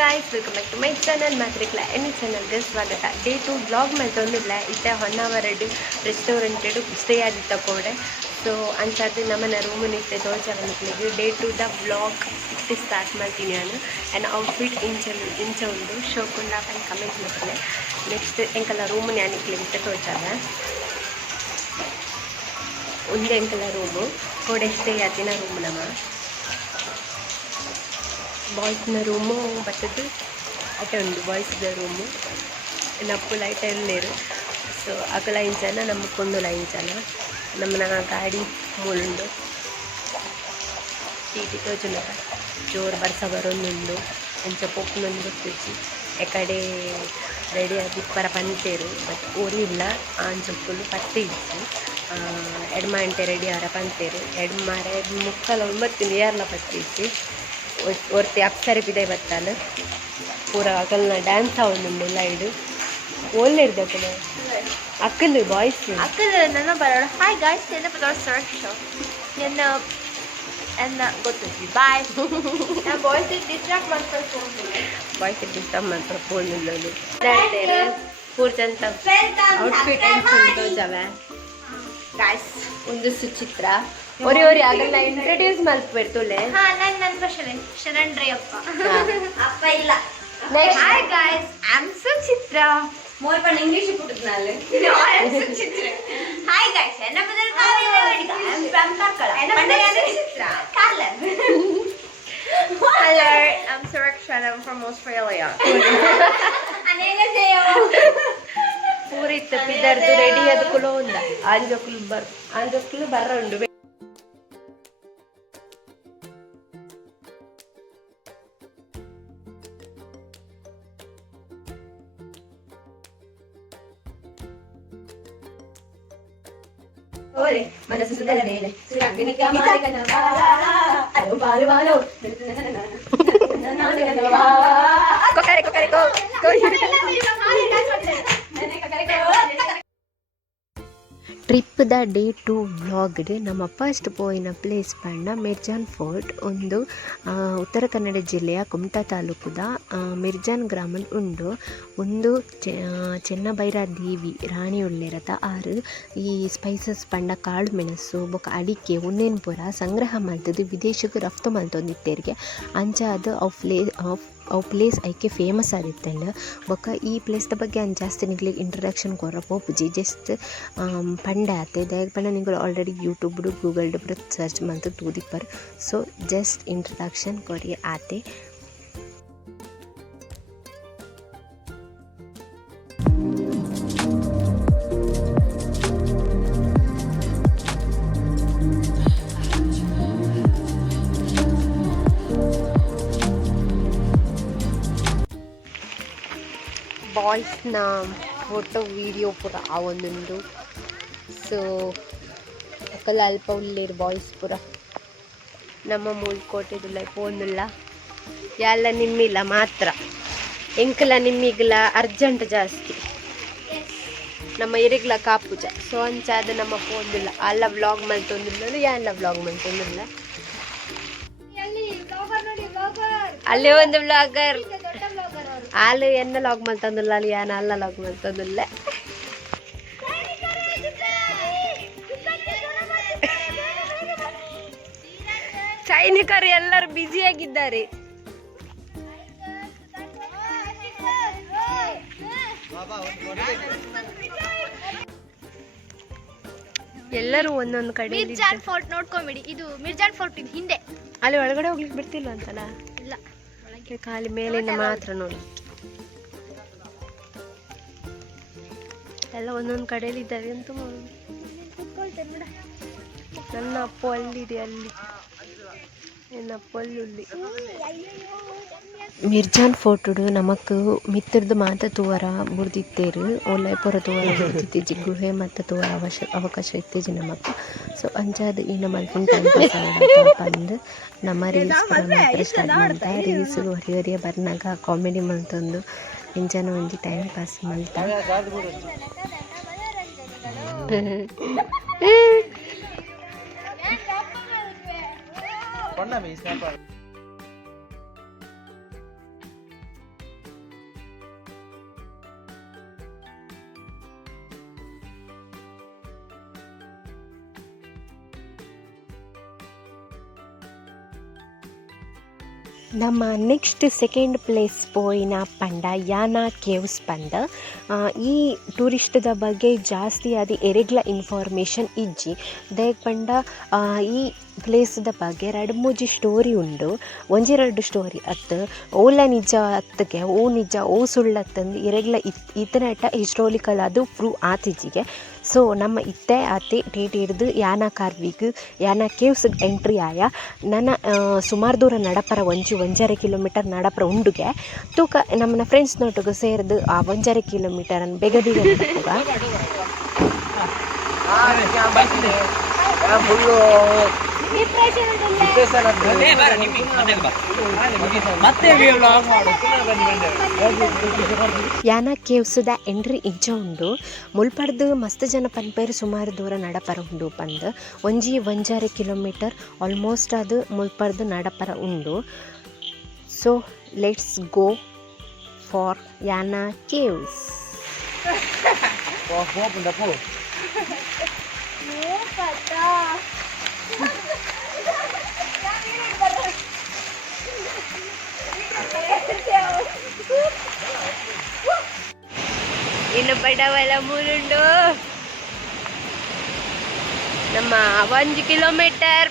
Guys, welcome back to my channel ಮಾತ್ರಿಕ್ಲ ಎಣ್ಣೆ ಚಾನಲ್ಗೆ ಸ್ವಾಗತ. ಡೇ 2 ಬ್ಲಾಗ್ ಮಾಡ್ತೊಂದಿಲ್ಲ ಇತ್ತೆ ಹೊನ್ನಾವರಡು ರೆಸ್ಟೋರೆಂಟೆಡು ಸ್ಟೇ ಆದಿತ್ತ ಕೋಡೆ. ಸೊ ಅಂಚಾದ ನಮ್ಮನ ರೂಮನ್ನು ಇತ್ತೆ ತೋರ್ಚವನಿಕ್ಲಿಗೆ ಡೇ 2 ದ ಬ್ಲಾಗ್ ಇತ್ತೆ ಸ್ಟಾರ್ಟ್ ಮಾಡ್ತೀನಿ ನಾನು. ಆ್ಯಂಡ್ ಔಟ್ಫಿಟ್ ಇಂಚ ಉಂಡು ಶೋಕುಂಡ ಅಂತ ಕಮೆಂಟ್ ಮಾಡ್ತೀನಿ. ನೆಕ್ಸ್ಟ್ ಎಂಕಲ್ಲ ರೂಮನ್ನು ಯಾನಿಕ್ಲಿಗೆ ಇತ್ತೆ ತೋರ್ಚಾದ ಒಂದೇ ಎಂಕಲ್ಲ ರೂಮು ಕೋಡೆ ಸ್ಟೇ ಆದಿನ ರೂಮ್ ನಮ್ಮ ಬಾಯ್ಸ್ನ ರೂಮು ಬರ್ತದ್ದು ಅಟೆ ಉಂಡು. ಬಾಯ್ಸ್ದ ರೂಮು ನಪ್ಪು ಲೈಟ್ ಎಲ್ಲೇರು. ಸೊ ಅಕಲ ಇಂಚನ ನಮ್ಮ ಕೊಂಡುಲ ಇಂಚನ ನಮ್ಮನ ಗಾಡಿ ಮೂಲುಂಡು ಟಿ ತೋಜುನ ಜೋರು ಬರ್ಸ ಬರೋಂದುಂಡು ಇಂಚ ಪೊಪ್ಪುನೊಂದು ಗೊತ್ತಿಚ್ಚಿ ಎಕಡೆ ರೆಡಿ ಆದಿಪ್ಪರ ಪಂತೇರು. ಬಟ್ ಓಲಿಲ್ಲ ಆಂಚೊಕ್ಕುಲು ಪತ್ತೆ ಇಚ್ಚಿ ಎಡ್ಮ ಅಂಟೆ ರೆಡಿ ಆರ ಪಂತೇರು. ಎಡ್ಮಾರೆ ಮುಕ್ಕಲ 9 ನಿಯರ್ಲ ಪತ್ತೆ ಇಚ್ಚಿ ಒರ್ತಿ ಅಪ್ಸರೆ ಪಿದೆ ಬತ್ತಾನ ಪೂರ ಅಕಲ್ನ ಡ್ಯಾನ್ಸ್ ಆವೊಂದುಂಡು ಲೈಡ್ ಒಳ್ಳೆರ್ದು ಅಕಲ್ ಅಕ್ಕಲ್ ಬಾಯ್ಸ್ ಅಕ್ಕಲ್ ನನ್ನ ಬರೋಣ. ಹಾಯ್ ಗಾಯ್ಸ್, ನನ್ನ ಬರೋಣ ಸುರಕ್ಷಾ ನನ್ನ ಎನ್ನ ಗೊತ್ತಿದ್ವಿ ಬಾಯ್. ನಾನು ಬಾಯ್ಸ್ ಡಿಸ್ಟ್ರಾಕ್ಟ್ ಮಾಡ್ತಾರೆ ಫೋನ್ ಇಲ್ಲದು ಹೇಳ್ತೇನೆ ಪೂರ್ಚಂತ ಔಟ್ಫಿಟ್ ಅನ್ಸುಂಟು ಜವೆ ಗಾಯ್ಸ್. ಒಂದು ಸುಚಿತ್ರ ಒರಿ ಆಗಲ್ಲ ಇಂಟ್ರೊಡ್ಯೂಸ್ ಮಾಡ್ಬಿಡ್ತುಲೆ. ಹಾ ನನ್ನ ಶರಣ್ ರೀ ಅಪ್ಪ ಇಲ್ಲ. Hi guys, I am Suchitra. मोर पण इंग्लिश पुटनाले हाय गाइस, एना बदल कावेरी वेडिका आई एम फ्रॉम तक्कला. एना बदल सुचित्र कालन. Hello, I'm Suraksha. I'm from Australia. ಅನೇಗ ಜಯೋ ಪೂರಿತ್ತು ಪಿದರ್ದು ರೆಡಿ ಅದಕ್ಕೂ ಉಂದ ಆಂಜೊಕ್ಕಲು ಬರ್ರ ಉಂಡು. ओरे मनसु सुंदर देले सुरंगनी का मालिक नवा अरो बालो बालो कोकरे को ಟ್ರಿಪ್ ದ ಡೇ 2 ವ್ಲಾಗ್ಡ್ ನಮ್ಮ ಫಸ್ಟ್ ಪೋಯಿನ ಪ್ಲೇಸ್ ಪಂಡ ಮಿರ್ಜಾನ್ ಫೋರ್ಟ್. ಒಂದು ಉತ್ತರ ಕನ್ನಡ ಜಿಲ್ಲೆಯ ಕುಮಟಾ ತಾಲೂಕುದ ಮಿರ್ಜಾನ್ ಗ್ರಾಮಲ್ ಉಂಡು. ಒಂದು ಚೆನ್ನಬೈರ ದೇವಿ ರಾಣಿ ಉಳ್ಳೆರತ ಆರು ಈ ಸ್ಪೈಸಸ್ ಪಂಡ ಕಾಳು ಮೆಣಸು ಬೊಕ ಅಡಿಕೆ ಉನ್ನೇನು ಪೂರ ಸಂಗ್ರಹ ಮಲ್ತದ್ದು ವಿದೇಶಕ್ಕೆ ರಫ್ತು ಮಲ್ತೊಂದಿತ್ತೇರಿಗೆ ಅಂಚ ಅದು ಅವು ಪ್ಲೇಸ್ ಐಕೆ ಫೇಮಸ್ ಆಗಿತ್ತಂಡು. ಬೊಕ್ಕ ಈ ಪ್ಲೇಸ್ದ ಬಗ್ಗೆ ಅಂಚ ಜಾಸ್ತಿ ನಿಗ್ಲಿಗೆ ಇಂಟ್ರಡಕ್ಷನ್ ಕೊರ ಪೋಪುಜಿ ಜಸ್ಟ್ ಪಂಡೆ ಆತೆ ದಯಗ ಪಂಡ ನಿಗಳು ಆಲ್ರೆಡಿ ಯೂಟ್ಯೂಬ್ಡು ಗೂಗಲ್ಡು ಬರುತ್ತೆ ಸರ್ಚ್ ಮಂತು ತೂದಿಪ್ಪರ್. ಸೊ ಜಸ್ಟ್ ಇಂಟ್ರಡಕ್ಷನ್ ಕೊರಿ ಆತೆ. ಬಾಯ್ಸ್ನ ಫೋಟೋ ವೀಡಿಯೋ ಪೂರ ಆವೊಂದುಂಡು. ಸೊ ಅಕಲ್ ಅಲ್ಪ ಉಳ್ಳೇರು ಬಾಯ್ಸ್ ಪೂರ ನಮ್ಮ ಮೂಲ್ಕೋಟೆದುಲ್ಲ ಪೋಂದುಲ್ಲ ಎಲ್ಲ ನಿಮ್ಮಿಲ್ಲ ಮಾತ್ರ ಎಂಕಲ ನಿಮ್ಮಿಗ್ಲ ಅರ್ಜೆಂಟ್ ಜಾಸ್ತಿ ನಮ್ಮ ಇರಿಗ್ಲ ಕಾಪುಜ. ಸೊ ಅಂಚಾದ ನಮ್ಮ ಪೋಂದುಲ್ಲ ಅಲ್ಲ ವ್ಲಾಗ್ ಮಲ್ತೊಂದುಲ್ಲ ಎಲ್ಲ ವ್ಲಾಗ್ ಮಲ್ತೊಂದುಲ್ಲ. ಅಲ್ಲಿ ಒಂದು ವ್ಲಾಗರ್ ಆಲು ಎನ್ನ ಲಾಗ್ ಮಲ್ತಂದುಲ್ಲ ಅಲ್ಲಿ ಯಾನ ಅಲ್ಲ ಲಾಗ್ ಮಲ್ತಂದುಲ್ಲ. ಸೈನಿಕರು ಎಲ್ಲರೂ ಬ್ಯುಸಿಯಾಗಿದ್ದಾರೆ. ಎಲ್ಲರೂ ಒಂದೊಂದು ಕಡೆ ಮಿರ್ಜಾನ್ ಫೋರ್ಟ್ ನೋಡ್ಕೊಂಬಿಡಿ. ಇದು ಮಿರ್ಜಾನ್ ಫೋರ್ಟ್ ಇದು ಹಿಂದೆ. ಅಲ್ಲಿ ಒಳಗಡೆ ಹೋಗ್ಲಿಕ್ಕೆ ಬಿಡ್ತಿಲ್ಲ ಅಂತಲ್ಲ. ಇಲ್ಲ, ಖಾಲಿ ಮೇಲಿಂದ ಮಾತ್ರ ನೋಡಿ. ಎಲ್ಲ ಒಂದೊಂದು ಕಡೆಯಲ್ಲಿ ಇದ್ದಾರೆ ಅಂತ. ನನ್ನ ಅಪ್ಪು ಅಲ್ಲಿದೆ, ಅಲ್ಲಿ ನನ್ನ ಅಪ್ಪು ಅಲ್ಲಿ. ಮಿರ್ಜಾನ್ ಫೋರ್ಟುಡು ನಮಕ್ ಮಿತ್ರದ್ದು ಮಾತ ತೂವರ ಬುಡ್ದಿತ್ತೇರು ಒಳ್ಳೆಪುರ ತೂವರ ಬುಡ್ದಿತ್ತೀಜಿ ಗುಹೆ ಮತ್ತು ತೂವರ ಅವಕಾಶ ಇತ್ತೀಜಿ ನಮಕ್. ಸೊ ಅಂಚಾದ ಈ ನಮ್ಮ ಟೈಮ್ ಪಾಸ್ ಬಂದು ನಮ್ಮ ರೀಲ್ಸ್ ಮಾತ್ರ ಸ್ಟಾರ್ಟ್ ಮಾಡ್ತಾ ರೀಲ್ಸ್ ಹೊರಿ ಬರ್ನಾಗ ಕಾಮಿಡಿ ಮಲ್ತೊಂದು ಇಂಚನ ಒಂಜಿ ಟೈಮ್ ಪಾಸ್ ಮಲ್ತ. ನಮ್ಮ ನೆಕ್ಸ್ಟ್ ಸೆಕೆಂಡ್ ಪ್ಲೇಸ್ ಪೋಯಿನ ಪಂಡ ಯಾನಾ ಕೇವ್ಸ್ ಪಂಡ ಈ ಟೂರಿಸ್ಟ್ದ ಬಗ್ಗೆ ಜಾಸ್ತಿ ಅದು ಎರೆಗ್ಲ ಇನ್ಫಾರ್ಮೇಷನ್ ಇಜ್ಜಿ ದೇಕ್ ಪಂಡ ಈ ಪ್ಲೇಸ್ದ ಬಗ್ಗೆ 2-3 ಸ್ಟೋರಿ ಉಂಡು. 1-2 ಸ್ಟೋರಿ ಅತ್ತು ಓಲ ನಿಜ ಅತ್ತಗೆ ಓ ನಿಜ ಓ ಸುಳ್ಳತ್ತಂದು ಎರೆಗ್ಲ ಇತನೆಟ ಹಿಸ್ಟೋರಿಕಲ್ ಅದು ಪ್ರೂವ್ ಆತಿಜಿಗೆ. ಸೊ ನಮ್ಮ ಇತ್ತೆ ಆತೆ ಟೇಟ್ ಹಿಡ್ದು ಯಾನ ಕಾರ್ವಿಗ್ ಯಾನ ಕೇವ್ಸ್ ಎಂಟ್ರಿ ಆಯ ನನ್ನ ಸುಮಾರು ದೂರ ನಡಪರ 1-1.5 ಕಿಲೋಮೀಟರ್ ನಡಪರ ಉಂಡುಗೆ ತೂಕ ನಮ್ಮನ್ನ ಫ್ರೆಂಡ್ಸ್ ನೋಟುಗು ಸೇರಿದು ಆ 1.5 ಕಿಲೋಮೀಟರ್ ಅನ್ನು ಬೇಗ ಬೇಗ ನಡಪುಗ ಯಾನ ಕೇವ್ಸ್ದ ಎಂಟ್ರಿ ಇಜ್ಜ ಉಂಡು. ಮುಲ್ಪಡ್ದು ಮಸ್ತ್ ಜನ ಪನ್ಪೇರು ಸುಮಾರು ದೂರ ನಡಪರ ಉಂಡು ಪಂದ್ 1.5 ಕಿಲೋಮೀಟರ್ ಆಲ್ಮೋಸ್ಟ್ ಅದು ಮುಲ್ಪಡ್ದು ನಡಪರ ಉಂಡು. ಸೊ ಲೆಟ್ಸ್ ಗೋ ಫಾರ್ ಯಾನ ಕೇವ್ಸ್. ಇನ್ನು ಬಡವಲ ಮೂರುಂಡು ನಮ್ಮ 1 ಕಿಲೋಮೀಟರ್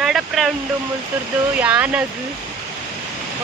ನಡಪ್ರ ಉಂಡು ಮುಲ್ತುರ್ದು ಯಾನಗ್.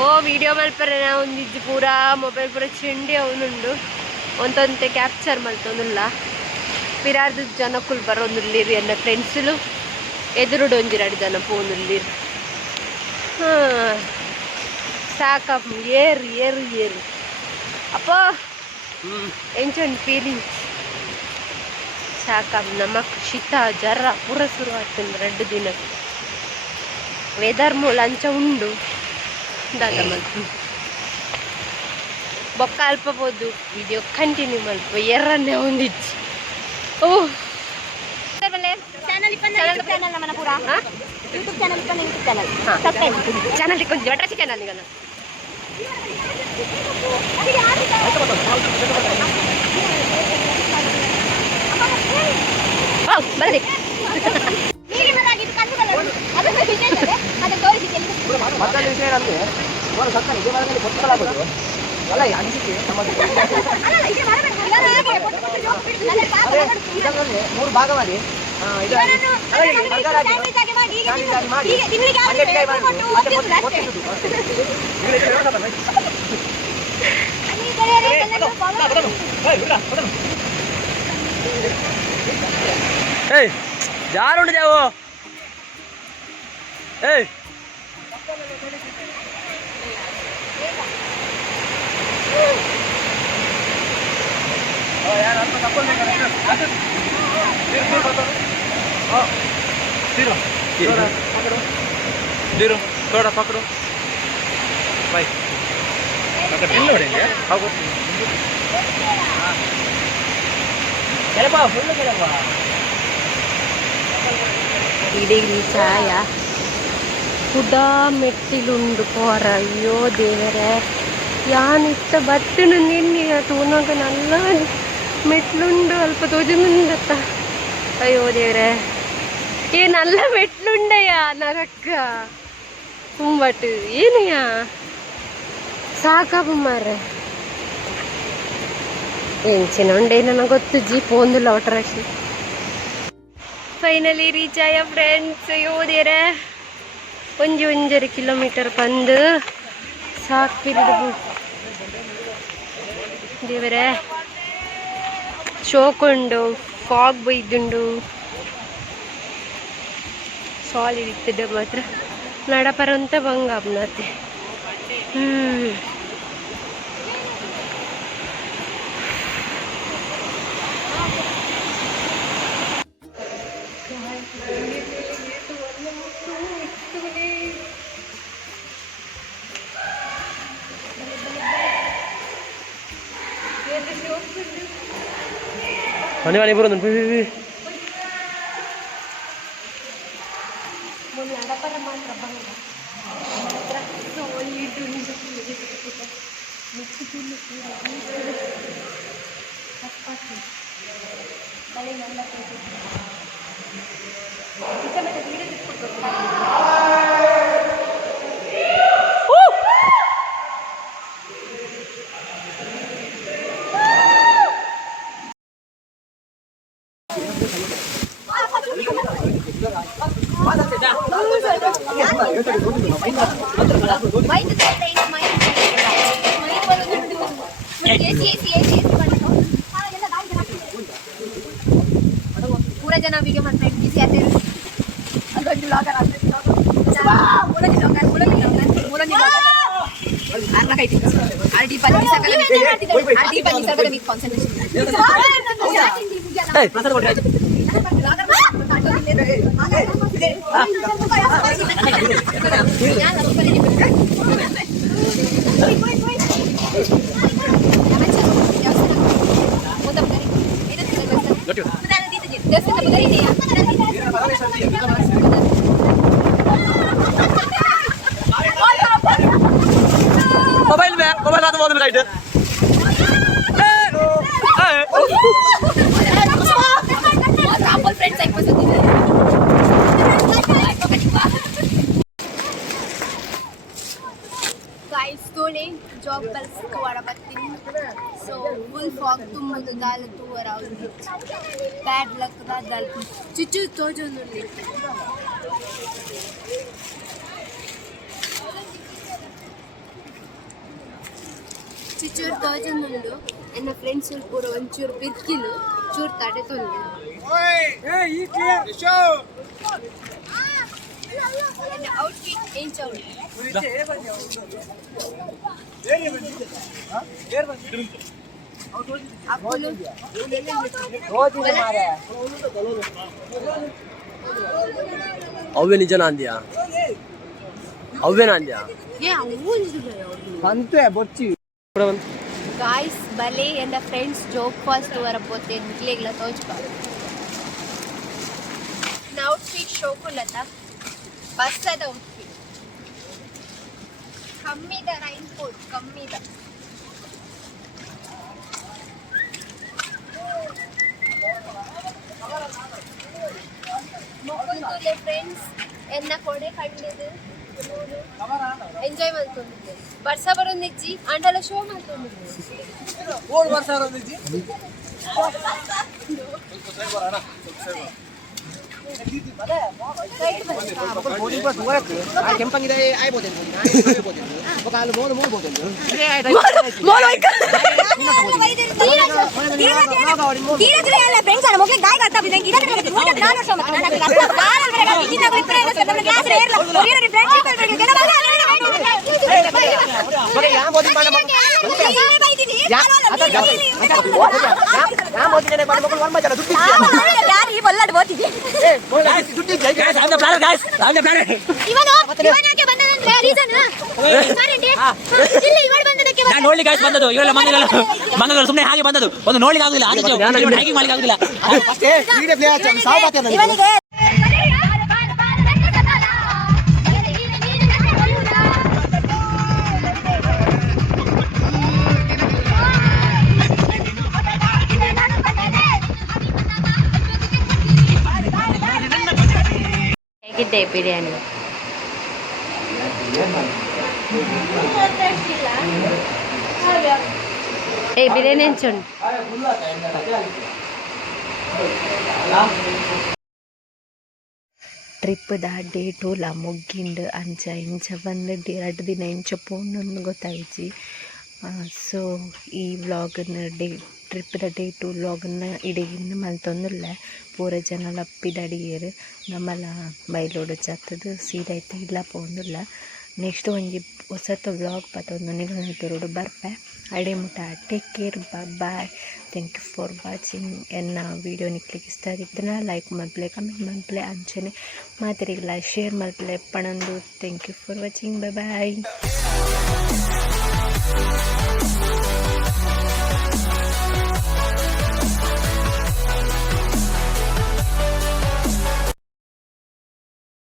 ಓ ವಿಡಿಯೋ ಮಲ್ಪರ ಒಂದಿಜ್ಜು ಪೂರಾ ಮೊಬೈಲ್ ಪೂರ ಚಿಂಡಿ ಅವನುಂಡು ಒಂದೊಂತೆ ಕ್ಯಾಪ್ಚರ್ ಮಲ್ತೊಂದುಲ್ಲ. ಪಿರಾರ್ದು ಜನಕ್ಕುಲ್ ಬರೋಂದುಲ್ಲಿರಿ ಎನ್ನ ಫ್ರೆಂಡ್ಸುಲು ಎದುರುಡು 1-2 ಜನ ಪೋನುಲ್ಲಿರಿ. ಸಾಕಪ್ಪ ಏರು ಏರು ಏರು ಅಪ್ಪ ಎಂಚೊಂದು ಫೀಲಿಂಗ್ಸ್ ಸಾಕಪ್ಪ. ನಮಕ್ ಶೀತ ಜರ ಪೂರ ಶುರು ಆಗ್ತಂದು 2 ದಿನ ವೆದರ್ ಮೂಲ ಅಂಚ ಉಂಡು ದಾದ ಮಲ್ಪು ಬೊಕ್ಕ ಅಲ್ಪಬೋದು ವಿಡಿಯೋ ಕಂಟಿನ್ಯೂ ಮಲ್ಪ ಎರನ್ನೇ ಒಂದಿಜ್ಜಿ. ಓ ಚಾನಲ್ ಕೊಂಚ ಒಟ್ರಾಸಿ ಚಾನಲ್ ಈಗ ಬರಲಿ ಮೂರು ಭಾಗ ಮಾಡಿ ಯಾರುಂಡು ಜಾವು ಏಯ್ थोड़ा पकड़ो भाई ഡിഗ്രി ചായ കുടാ മെട്ടിലുണ്ട് പോറ. അയ്യോ ದೇವರೇ ಯಾನಿತ್ತ ಬಟ್ಟನು ನಿನ್ನೆ ತೂನಾಗ ನಲ್ಲ ಮೆಟ್ಲುಂಡು ಅಲ್ಪ ತೋಜುಂದತ್ತ. ಅಯ್ಯೋ ದೇವರೇ ಏ ನಲ್ಲ ಮೆಟ್ಲುಂಡಯ್ಯ ನರಕ್ಕ ಕುಂಬಟ್ಟು ಏನಯ್ಯ ಸಾಕಪ್ಪ ಮಾರ್ರೆ. ಎಂಚಿನ ಉಂಡೆ ನನಗೆ ಗೊತ್ತು ಜೀಪ್ ಒಂದು ಲೋಟ್ರಾಶಿ. ಫೈನಲಿ ರೀಚ್ ಆಯ ಫ್ರೆಂಡ್ಸ್. ಅಯ್ಯೋ ದೇವರೇ 1.5 ಕಿಲೋಮೀಟರ್ ಬಂದು ಸಾಕಿರಿದು ದೇವರೇ. ಶೋಕುಂಡು ಫಾಗ್ ಬೈದುಂಡು ಸಾಲಿಡ್ ಇತ್ತಿದ್ದ ಮಾತ್ರ ನಡಪರಂತ ಬಂಗ ಅಬ್ನತೆ. Mani mani burun pi. पूरा जना वीडियो ಮಾಡ್ತಾ ಇದ್ದೀವಿ ಆತೆ ಅದೊಂದು ಬ್ಲಾಗರ್ मोबाइल हाथ में बहुत राइट गाइस तोने जॉब बस को वाला बत्ती सो फुल फॉग तुम मुझे दाल तू अराउंड बैड लक दा दाल चिचू तो जो नुली ಚಿಚೂರು ತೋಜನುಂಡು ನನ್ನ ಫ್ರೆಂಡ್ಸ್ ಪೂರ ಒಂಚೂರು ಬಿರ್ಕಿಲು ಚೂರು ತಡೆ ತೊಂದು ನನ್ನ ಔಟ್ಫಿಟ್ ಏನ್ ಚೌಡಿ ಅಪ್ಪನು ಅವ್ವೆ ನಿಜನ ಅಂದ್ಯಾ ಅವ್ವೇನ ಅಂದ್ಯಾ ಏ ಅವು ಅಂತೆ ಬೊಚ್ಚಿ ಗಾಯ್ಸ್ ಬಲೆ ನನ್ನ ಫ್ರೆಂಡ್ಸ್ ಜೋಕ್ ಫಾಸ್ಟ್ ವರಪೋತೆ ನಿಕ್ಲೆಗ್ಲ ತೋಚ್ಬಾರ್ದು ನನ್ನ ಔಟ್ಫಿಟ್ ಶೋಕುಲತ ಬಸ್ಸದ ಔಟ್ಫಿಟ್ ಕಮ್ಮಿದ ರೈನ್ ಕೋಟ್ ಕಮ್ಮಿದ ಮುಕ್ಕುಂತುಲೆ ಫ್ರೆಂಡ್ಸ್ ಎನ್ನ ಕೊಡೆ ಕಂಡಿದ್ದು ಎಂಜಾಯ್ ಮಾಡ್ಕೊಂಡಿದ್ದೆ ವರ್ಷ ಬರೋದಿಜ್ಜಿ ಅಂಡಲ ಶೋ ಮಾಡ್ಕೊಂಡಿದ್ದೆ ಓಡ್ ವರ್ಷ ಬರೋದಿಜ್ಜಿ ಕೆಂಪಂಗಿದೆ ಆಯ್ಬೋದೇನು ನೋಡ್ಲಿ ಗಾಯ್ಸ್ ಬಂದದ್ದು ಇವರೆಲ್ಲ ಮಂಗಗಳು ಸುಮ್ಮನೆ ಹಾಗೆ ಬಂದದ್ದು ಒಂದು ನೋಡ್ಲಿಕ್ಕೆ ಆಗುದಿಲ್ಲ ಹ್ಯಾಕಿಂಗ್ ಮಾಡ್ಲಿಕ್ಕೆ ಆಗುದಿಲ್ಲ ಹೇಗಿದ್ದೆ ಬಿರಿಯಾನಿ ಬಿರಿಯಾನಿ ಹಂಚುಂಡು ಟ್ರಿಪ್ದ ಡೇ 2 ಮುಗ್ಗಿಂಡು ಅಂಚ ಇಂಚ ಬಂದು 2 ದಿನ ಇಂಚ ಪೋಂಡು ಗೊತ್ತಾಯಿಜಿ ಸೊ ಈ ವ್ಲಾಗನ್ನ ಟ್ರಿಪ್ದ ಡೇ 2 ವ್ಲಾಗನ್ನ ಇಡೀಗಿಂದು ಮಲ್ತೊಂದುಲ್ಲ ಪೂರ ಜನ ಲಪ್ಪಿದ ಅಡಿಗೇರು ನಮ್ಮಲ್ಲ ಬೈಲೋಡು ಚತ್ತದು ಸೀದಾ ಐತೆ ಇಲ್ಲ ಪೋಂದುಲ್ಲ ನೆಕ್ಸ್ಟ್ ಒಂಜಿ ಹೊಸತ ವ್ಲಾಗ್ ಪತ್ತೊಂದು ನಿಗಳಂತರೋಡು ಬರ್ಪೆ ಅಡೆ ಮುಟ take care bye thank you for watching ಎನ್ನ ವೀಡಿಯೋ ನಿಕ್ಲಿಕ್ಕೆ ಇಷ್ಟ ಆಗಿದ್ದನ ಲೈಕ್ ಮಾಡ್ಲೆ ಕಮೆಂಟ್ ಮಾಡ್ಲೆ ಅಂಚನೆ ಮಾತರಿಗೆಲ್ಲ ಶೇರ್ ಮಾಡ್ಲೆ ಪಣಂದು thank you for watching bye